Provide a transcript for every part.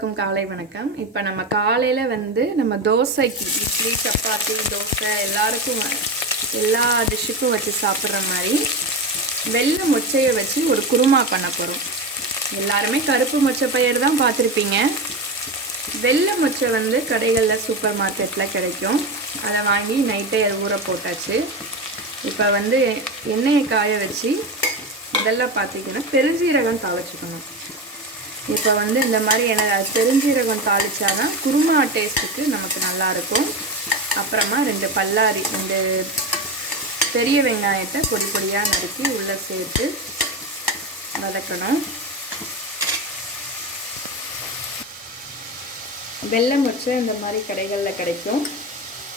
காலை வணக்கம். இப்போ நம்ம காலையில் நம்ம தோசைக்கு இட்லி சப்பாத்தி தோசை எல்லாருக்கும் எல்லா டிஷ்ஷுக்கும் வச்சு சாப்பிட்ற மாதிரி வெள்ளை மொச்சையை வச்சு ஒரு குருமா பண்ண போகிறோம். எல்லாருமே கருப்பு மொச்சை பயிர் தான் பார்த்துருப்பீங்க. வெள்ளை மொச்சை கடைகளில் சூப்பர் மார்க்கெட்டில் கிடைக்கும். அதை வாங்கி நைட்டே ஊற போட்டாச்சு. இப்போ எண்ணெயை காய வச்சு முதல்ல பார்த்திங்கன்னா பெருஞ்சீரகம் தாளிச்சுக்கணும். இப்போ இந்த மாதிரி பெருஞ்சீரகம் தாளிச்சாதான் குருமா டேஸ்ட்டுக்கு நமக்கு நல்லாயிருக்கும். அப்புறமா 2 பல்லாரி 2 பெரிய வெங்காயத்தை பொடி பொடியாக நறுக்கி உள்ளே சேர்த்து வதக்கணும். வெள்ளை மொச்சை இந்த மாதிரி கடைகளில் கிடைக்கும்.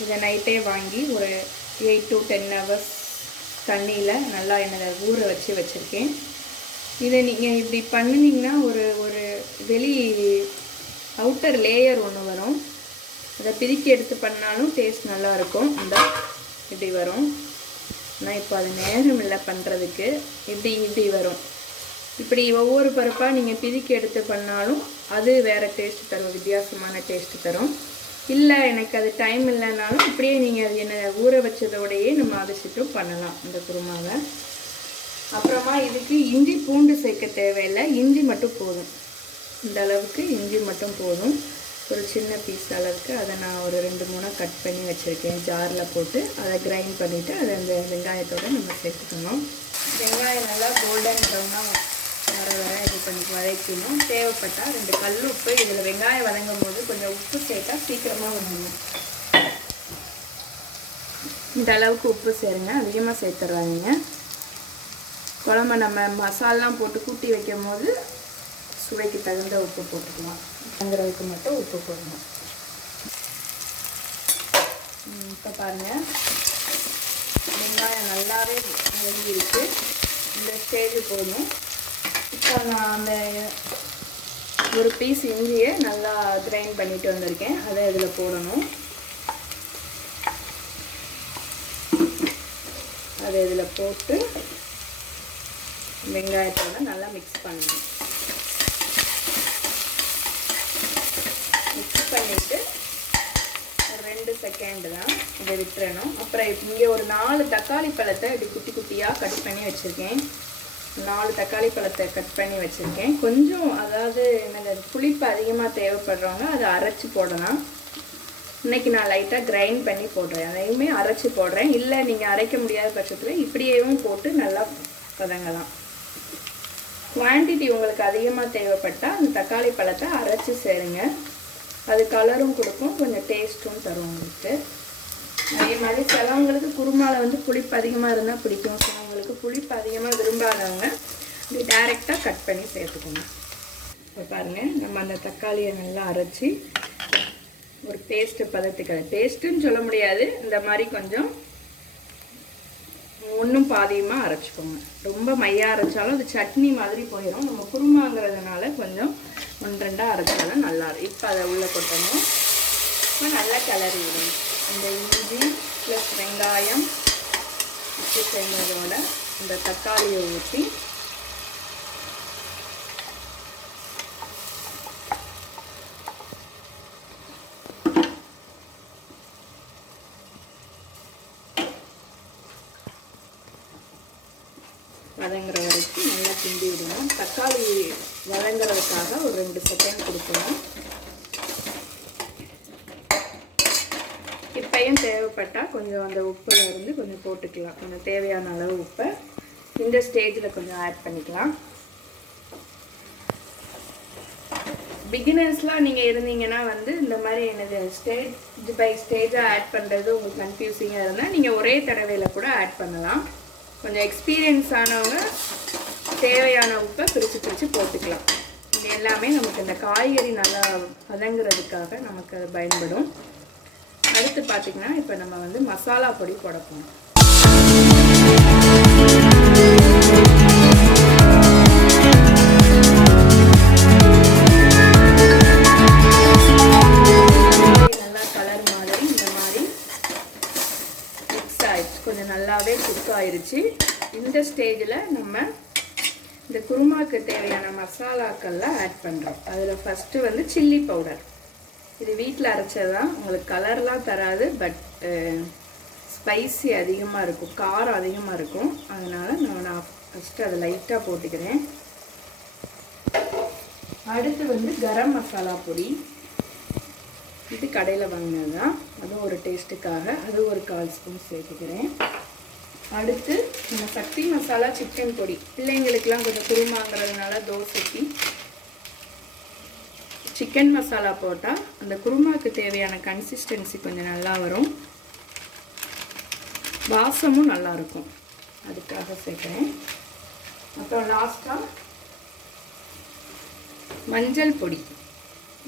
இதை நைட்டே வாங்கி ஒரு 8 to 10 hours தண்ணியில் நல்லா ஊற வச்சுருக்கேன். இதை நீங்கள் இப்படி பண்ணினீங்கன்னா ஒரு வெளி அவுட்டர் லேயர் ஒன்று வரும். அதை பிரிக்கி எடுத்து பண்ணாலும் டேஸ்ட் நல்லாயிருக்கும். இப்படி வரும். ஆனால் இப்போ அது நேரம் இல்லை பண்ணுறதுக்கு. இப்படி வரும். இப்படி ஒவ்வொரு பருப்பாக நீங்கள் பிரிக்கி எடுத்து பண்ணாலும் அது வேறு டேஸ்ட் தரும், வித்தியாசமான டேஸ்ட்டு தரும். இல்லை எனக்கு அது டைம் இல்லைனாலும் இப்படியே நீங்கள் ஊற வச்சதோடையே நம்ம அரைச்சிட்டும் பண்ணலாம் இந்த குருமாவை. அப்புறமா இதுக்கு இஞ்சி பூண்டு சேர்க்க தேவையில்லை. இஞ்சி மட்டும் போதும். இந்த அளவுக்கு இஞ்சி மட்டும் போதும். ஒரு சின்ன பீஸ் அளவுக்கு அதை நான் ஒரு 2-3 கட் பண்ணி வச்சுருக்கேன். ஜாரில் போட்டு அதை கிரைண்ட் பண்ணிவிட்டு அதை அந்த வெங்காயத்தோடு நம்ம சேர்த்துக்கணும். வெங்காயம் நல்லா கோல்டன் ப்ரௌனாக வர இது பண்ணி வதக்கணும். தேவைப்பட்டால் 2 கல் உப்பு. இதில் வெங்காயம் வதங்கும் போது கொஞ்சம் உப்பு சேர்த்தா சீக்கிரமாக வதங்கணும். இந்த அளவுக்கு உப்பு சேருங்க. அதிகமாக சேர்த்துறாதீங்க. குழம்பு நம்ம மசாலாம் போட்டு கூட்டி வைக்கும் போது சுவைக்கு தகுந்த உப்பு போட்டுக்கலாம். அங்கிறதுக்கு மட்டும் உப்பு போடணும். இப்போ பாருங்கள், வெங்காயம் நல்லாவே வதங்கிருக்கு. இந்த ஸ்டேஜ் போதும். இப்போ நான் அந்த ஒரு பீஸ் இஞ்சியை நல்லா கிரைண்ட் பண்ணிட்டு வந்திருக்கேன். அதை இதில் போடணும். அதை இதில் போட்டு வெங்காயத்தோட நல்லா மிக்ஸ் பண்ணணும். மிக்ஸ் பண்ணிவிட்டு ஒரு 2 செகண்ட் தான் இதை விட்டுறணும். அப்புறம் இங்கே ஒரு 4 தக்காளி பழத்தை இப்படி குட்டி குட்டியாக கட் பண்ணி வச்சுருக்கேன். 4 தக்காளி பழத்தை கட் பண்ணி வச்சுருக்கேன். கொஞ்சம் அதாவது புளிப்பு அதிகமாக தேவைப்படுறவங்க அதை அரைச்சி போடலாம். இன்றைக்கி நான் லைட்டாக கிரைண்ட் பண்ணி போடுறேன். அதையுமே அரைச்சி போடுறேன். இல்லை நீங்கள் அரைக்க முடியாத பட்சத்தில் இப்படியேவும் போட்டு நல்லா வதங்கலாம். குவான்டிட்டி உங்களுக்கு அதிகமாக தேவைப்பட்டால் அந்த தக்காளி பழத்தை அரைச்சி சேருங்க. அது கலரும் கொடுக்கும், கொஞ்சம் டேஸ்ட்டும் தரும் உங்களுக்கு. அதே மாதிரி சிலவங்களுக்கு குருமாவில் புளிப்பு அதிகமாக இருந்தால் பிடிக்கும். சிலவங்களுக்கு புளிப்பு அதிகமாக விரும்பாதவங்க இப்படி டைரெக்டாக கட் பண்ணி சேர்த்துக்கணும். இப்போ பாருங்கள், நம்ம அந்த தக்காளியை நல்லா அரைச்சி ஒரு பேஸ்ட்டு பதத்துக்கு, பேஸ்ட்டுன்னு சொல்ல முடியாது, இந்த மாதிரி கொஞ்சம் ஒன்றும் பாதியமாக அரைச்சிக்கோங்க. ரொம்ப மையாக அரைச்சாலும் அது சட்னி மாதிரி போயிடும். நம்ம குருமாங்கிறதுனால கொஞ்சம் 1-2 அரைச்சாலும் நல்லா இருக்கும். இப்போ அதை உள்ளே கொட்டணும். இப்போ நல்லா கிளறி விடணும். இந்த இஞ்சி ப்ளஸ் வெங்காயம் உப்பு சேர்ந்ததோட இந்த தக்காளியை ஊற்றி வதங்குற வரைக்கும் நல்லா கிண்டி விடணும். தக்காளி வதங்குறதுக்காக ஒரு 2 செகண்ட் கொடுக்கணும். இப்பையும் தேவைப்பட்டால் கொஞ்சம் அந்த உப்பில் கொஞ்சம் போட்டுக்கலாம். கொஞ்சம் தேவையான அளவு உப்பை இந்த ஸ்டேஜில் கொஞ்சம் ஆட் பண்ணிக்கலாம். பிகினர்ஸ்லாம் நீங்கள் இருந்தீங்கன்னா இந்த மாதிரி ஸ்டேஜ் பை ஸ்டேஜாக ஆட் பண்ணுறது உங்களுக்கு கன்ஃபியூசிங்காக இருந்தால் நீங்கள் ஒரே தடவையில் கூட ஆட் பண்ணலாம். கொஞ்சம் எக்ஸ்பீரியன்ஸ் ஆனவங்க தேவையான உப்பை பிரித்து போட்டுக்கலாம். இது எல்லாமே நமக்கு இந்த காய்கறி நல்லா வதங்குறதுக்காக நமக்கு அது பயன்படும். அடுத்து பார்த்திங்கன்னா இப்போ நம்ம மசாலா பொடி போட போகணும். நல்லா கலர் மாதிரி இந்த மாதிரி மிக்ஸ் ஆயிடுச்சு. கொஞ்சம் நல்லாவே குக் ஆயிடுச்சு. இந்த ஸ்டேஜில் நம்ம இந்த குருமாக்கு தேவையான மசாலாக்கள்லாம் ஆட் பண்ணுறோம். அதில் ஃபஸ்ட்டு வந்து சில்லி பவுடர். இது வீட்டில் அரைச்சது தான், உங்களுக்கு கலர்லாம் தராது, பட் ஸ்பைசி அதிகமாக இருக்கும், காரம் அதிகமாக இருக்கும். அதனால் நான் ஃபஸ்ட்டு அதை லைட்டாக போட்டுக்கிறேன். அடுத்து வந்து கரம் மசாலா பொடி. இது கடையில் வாங்கினது தான், அதுவும் ஒரு டேஸ்ட்டுக்காக அது ஒரு 1/4 ஸ்பூன் சேர்த்துக்கிறேன். அடுத்து நம்ம சக்தி மசாலா சிக்கன் பொடி. பிள்ளைங்களுக்கெல்லாம் கொஞ்சம் குருமாங்கிறதுனால தோசைக்கு சிக்கன் மசாலா போட்டால் அந்த குருமாவுக்கு தேவையான கன்சிஸ்டன்சி கொஞ்சம் நல்லா வரும், வாசமும் நல்லாயிருக்கும், அதுக்காக சேர்க்குறேன். அப்புறம் லாஸ்ட்டாக மஞ்சள் பொடி.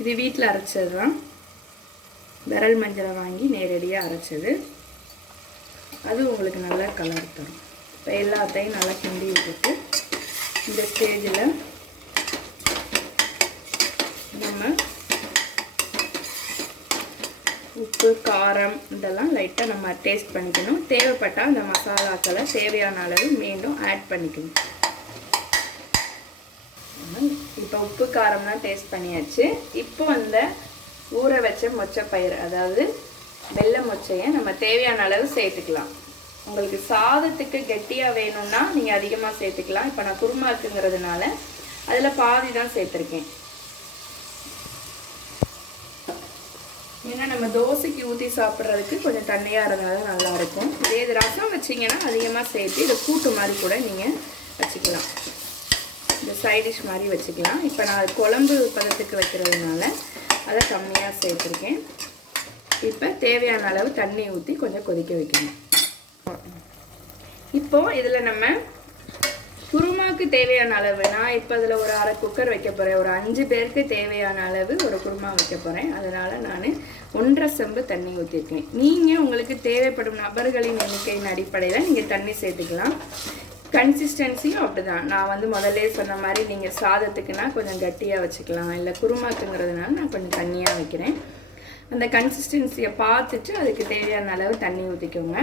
இது வீட்டில் அரைச்சது தான், விரல் மஞ்சளை வாங்கி நேரடியாக அரைச்சது. அது உங்களுக்கு நல்ல கலர் தரும். இப்போ எல்லாத்தையும் நல்லா கிண்டி விட்டுட்டு இந்த ஸ்டேஜில் நம்ம உப்பு காரம் இதெல்லாம் லைட்டாக நம்ம டேஸ்ட் பண்ணிக்கணும். தேவைப்பட்டால் அந்த மசாலாக்களை தேவையான அளவு மீண்டும் ஆட் பண்ணிக்கணும். இப்போ உப்பு காரம்லாம் டேஸ்ட் பண்ணியாச்சு. இப்போ அந்த ஊற வச்ச மொச்சப்பயிறு, அதாவது வெள்ளை மொச்சையை நம்ம தேவையான அளவு சேர்த்துக்கலாம். உங்களுக்கு சாதத்துக்கு கெட்டியாக வேணும்னா நீங்கள் அதிகமாக சேர்த்துக்கலாம். இப்போ நான் குருமாக்குங்கிறதுனால அதில் பாதி தான் சேர்த்துருக்கேன். ஏன்னா நம்ம தோசைக்கு ஊற்றி சாப்பிட்றதுக்கு கொஞ்சம் தண்ணியாக இருந்தாலும் நல்லாயிருக்கும். இதே இது ரசம் வச்சிங்கன்னா அதிகமாக சேர்த்து இதை கூட்டு மாதிரி கூட நீங்கள் வச்சுக்கலாம், இந்த சைடிஷ் மாதிரி வச்சுக்கலாம். இப்போ நான் குழம்பு பதத்துக்கு வைக்கிறதுனால அதை கம்மியாக சேர்த்துருக்கேன். இப்போ தேவையான அளவு தண்ணி ஊற்றி கொஞ்சம் கொதிக்க வைக்கணும். இப்போது இதில் நம்ம குருமாவுக்கு தேவையான அளவு, நான் இப்போ அதில் ஒரு 1/2 குக்கர் வைக்க போகிறேன். ஒரு 5 பேருக்கு தேவையான அளவு ஒரு குருமா வைக்க போகிறேன். அதனால் நான் 1.5 செம்பு தண்ணி ஊற்றிருக்கேன். நீங்கள் உங்களுக்கு தேவைப்படும் நபர்களின் எண்ணிக்கையின் அடிப்படையில் நீங்கள் தண்ணி சேர்த்துக்கலாம். கன்சிஸ்டன்சியும் அப்படி தான். நான் வந்து முதல்ல சொன்ன மாதிரி நீங்கள் சாதத்துக்குன்னா கொஞ்சம் கட்டியாக வச்சுக்கலாம், இல்லை குருமாக்குங்கிறதுனால நான் கொஞ்சம் தண்ணியாக வைக்கிறேன். அந்த கன்சிஸ்டன்சியை பார்த்துட்டு அதுக்கு தேவையான அளவு தண்ணி ஊற்றிக்கோங்க.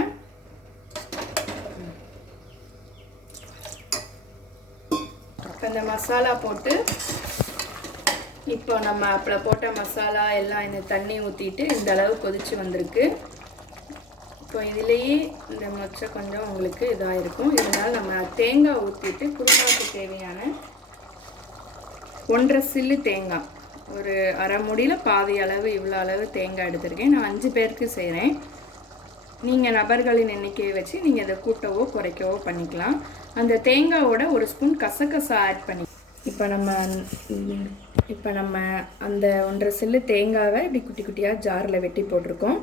அந்த மசாலா போட்டு இப்போ நம்ம அப்பள போட்ட மசாலா எல்லாம் இந்த தண்ணி ஊற்றிட்டு இந்த அளவு கொதிச்சு வந்திருக்கு. இப்போ இதுலேயே இந்த மொச்சை கொஞ்சம் உங்களுக்கு இதாக இருக்கும். இதனால் நம்ம தேங்காய் ஊற்றிட்டு குருமாவுக்கு தேவையான 1.5 சில்லு தேங்காய், ஒரு அரை முடியில் பாதி அளவு, இவ்வளோ அளவு தேங்காய் எடுத்திருக்கேன். நான் 5 பேருக்கு செய்கிறேன். நீங்கள் நபர்களின் எண்ணிக்கையை வச்சு நீங்கள் இதை கூட்டவோ குறைக்கவோ பண்ணிக்கலாம். அந்த தேங்காயோட 1 ஸ்பூன் கசகசா ஆட் பண்ணி இப்போ நம்ம அந்த 1.5 சில்லு தேங்காவை இப்படி குட்டி குட்டியாக ஜாரில் வெட்டி போட்டிருக்கோம்.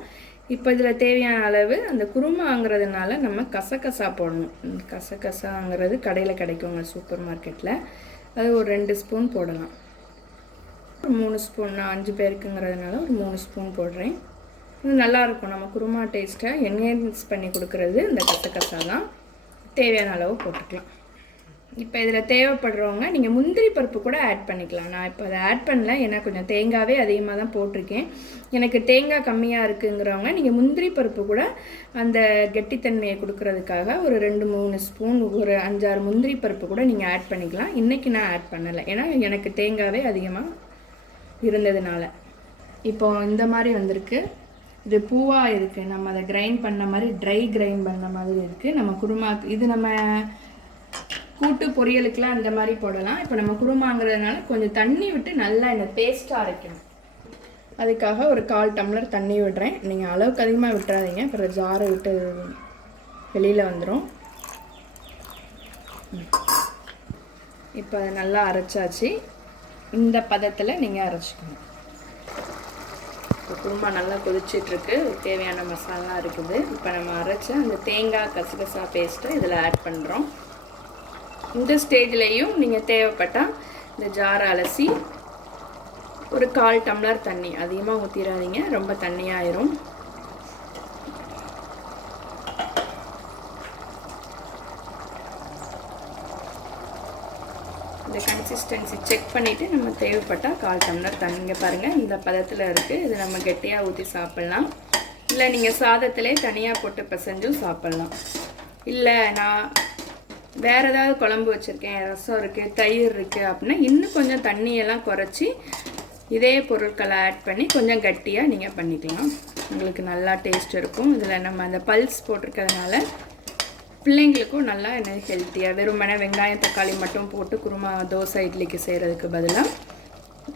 இப்போ இதில் தேவையான அளவு அந்த குருமாங்கிறதுனால நம்ம கசகசா போடணும். கசகசாங்கிறது கடையில் கிடைக்குங்க சூப்பர் மார்க்கெட்டில். அது ஒரு 2 ஸ்பூன் போடலாம். ஒரு 3 ஸ்பூன், நான் 5 பேருக்குங்கிறதுனால ஒரு 3 ஸ்பூன் போடுறேன். இது நல்லாயிருக்கும், நம்ம குருமா டேஸ்ட்டை என்ஹான்ஸ் பண்ணி கொடுக்குறது இந்த கசகசா தான். தேவையான அளவு போட்டுக்கலாம். இப்போ இதில் தேவைப்படுறவங்க நீங்கள் முந்திரி பருப்பு கூட ஆட் பண்ணிக்கலாம். நான் இப்போ அதை ஆட் பண்ணல, ஏன்னா கொஞ்சம் தேங்காவே அதிகமாக தான் போட்டிருக்கேன். எனக்கு தேங்காய் கம்மியாக இருக்குங்கிறவங்க நீங்கள் முந்திரி பருப்பு கூட அந்த கெட்டித்தன்மையை கொடுக்கறதுக்காக ஒரு 2-3 ஸ்பூன், ஒரு 5-6 முந்திரி பருப்பு கூட நீங்கள் ஆட் பண்ணிக்கலாம். இன்றைக்கி நான் ஆட் பண்ணலை, ஏன்னா எனக்கு தேங்காவே அதிகமாக இருந்ததுனால. இப்போ இந்த மாதிரி வந்திருக்கு. இது பூவாக இருக்குது, நம்ம அதை கிரைண்ட் பண்ண மாதிரி ட்ரை கிரைண்ட் பண்ண மாதிரி இருக்குது. நம்ம குருமாக்கு இது நம்ம கூட்டு பொரியலுக்கெலாம் அந்த மாதிரி போடலாம். இப்போ நம்ம குருமாங்கிறதுனால கொஞ்சம் தண்ணி விட்டு நல்லா இந்த பேஸ்ட்டாக அரைக்கணும். அதுக்காக ஒரு 1/4 டம்ளர் தண்ணி விடுறேன். நீங்கள் அளவுக்கு அதிகமாக விட்டுறாதீங்க, அப்புறம் ஜாரை விட்டு வெளியில் வந்துடும். இப்போ அதை நல்லா அரைச்சாச்சு. இந்த பதத்தில் நீங்கள் அரைச்சிக்கணும். இப்போ குருமா நல்லா கொதிச்சிட்ருக்கு, தேவையான மசாலா இருக்குது. இப்போ நம்ம அரைச்ச அந்த தேங்காய் கசகசா பேஸ்ட்டை இதில் ஆட் பண்ணுறோம். இந்த ஸ்டேஜ்லேயும் நீங்கள் தேவைப்பட்டால் இந்த ஜாரை அலசி ஒரு 1/4 டம்ளர் தண்ணி, அதிகமாக ஊற்றிடாதீங்க, ரொம்ப தண்ணியாயிரும். இந்த கன்சிஸ்டன்சி செக் பண்ணிவிட்டு நம்ம தேவைப்பட்டால் 1/4 டம்ளர் தண்ணிங்க பாருங்கள் இந்த பதத்தில் இருக்குது. இது நம்ம கெட்டியாக ஊற்றி சாப்பிட்லாம், இல்லை நீங்கள் சாதத்திலே தனியாக போட்டு பிசைஞ்சும் சாப்பிட்லாம். இல்லை நான் வேறு ஏதாவது குழம்பு வச்சுருக்கேன், ரசம் இருக்குது, தயிர் இருக்குது அப்படின்னா இன்னும் கொஞ்சம் தண்ணியெல்லாம் குறைச்சி இதே பொருட்களை ஆட் பண்ணி கொஞ்சம் கட்டியாக நீங்கள் பண்ணிக்கலாம். உங்களுக்கு நல்லா டேஸ்ட் இருக்கும். இதில் நம்ம அந்த பல்ஸ் போட்டிருக்கிறதுனால பிள்ளைங்களுக்கும் நல்லா என்ன ஹெல்த்தியாக, வெறுமனே வெங்காயம் தக்காளி மட்டும் போட்டு குருமா தோசை இட்லிக்கு செய்கிறதுக்கு பதிலாக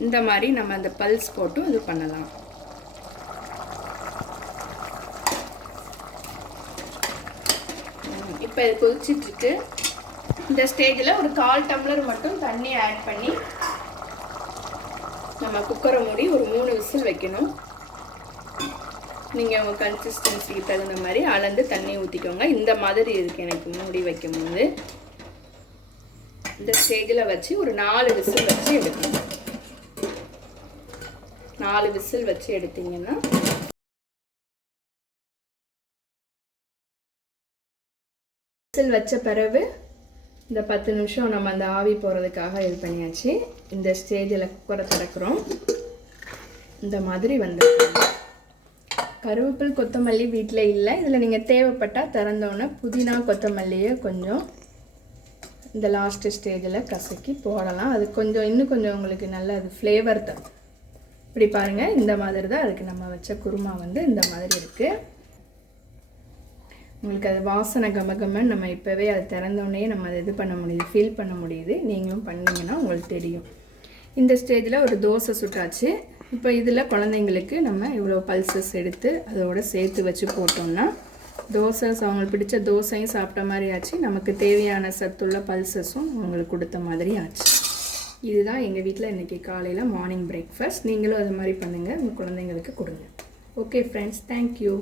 இந்த மாதிரி நம்ம அந்த பல்ஸ் போட்டு இது பண்ணலாம். இப்போ இது கொதிச்சிட்ருக்கு. இந்த ஸ்டேஜில் ஒரு 1/4 டம்ளர் மட்டும் தண்ணி ஆட் பண்ணி நம்ம குக்கரை மூடி ஒரு 3 விசில் வைக்கணும். நீங்கள் உங்கள் கன்சிஸ்டன்சிக்கு தகுந்த மாதிரி அளந்து தண்ணி ஊற்றிக்கோங்க. இந்த மாதிரி இருக்குது எனக்கு மூடி வைக்கும் போது. இந்த ஸ்டேஜில் வச்சு ஒரு 4 விசில் வச்சு எடுக்கணும். 4 விசில் வச்சு எடுத்தீங்கன்னா விசில் வச்ச பிறகு இந்த 10 நிமிஷம் நம்ம அந்த ஆவி போகிறதுக்காக இது பண்ணியாச்சு. இந்த ஸ்டேஜில் குக்கரை திறக்கிறோம். இந்த மாதிரி வந்து கருவேப்பிலை கொத்தமல்லி வீட்டில் இல்லை. இதில் நீங்கள் தேவைப்பட்டால் திறந்தோன்னே புதினா கொத்தமல்லியை கொஞ்சம் இந்த லாஸ்ட்டு ஸ்டேஜில் கசக்கி போடலாம். அது கொஞ்சம் இன்னும் கொஞ்சம் உங்களுக்கு நல்ல அது ஃப்ளேவர் தரும். இப்படி பாருங்கள், இந்த மாதிரி தான் அதுக்கு நம்ம வச்ச குருமா வந்து இந்த மாதிரி இருக்குது. உங்களுக்கு அது வாசனை கமகமன்னு நம்ம இப்போவே அது திறந்தோடனே நம்ம அதை இது பண்ண முடியுது, ஃபீல் பண்ண முடியுது. நீங்களும் பண்ணிங்கன்னா உங்களுக்கு தெரியும். இந்த ஸ்டேஜில் ஒரு தோசை சுட்டாச்சு. இப்போ இதில் குழந்தைங்களுக்கு நம்ம இவ்வளோ பல்சஸ் எடுத்து அதோடு சேர்த்து வச்சு போட்டோம்னா தோசை அவங்களுக்கு பிடிச்ச தோசையும் சாப்பிட்ட மாதிரி ஆச்சு, நமக்கு தேவையான சத்துள்ள பல்சஸும் அவங்களுக்கு கொடுத்த மாதிரி ஆச்சு. இதுதான் எங்கள் வீட்டில் இன்றைக்கி காலையில் மார்னிங் பிரேக்ஃபாஸ்ட். நீங்களும் அது மாதிரி பண்ணுங்கள், உங்கள் குழந்தைங்களுக்கு கொடுங்க. Okay friends, thank you.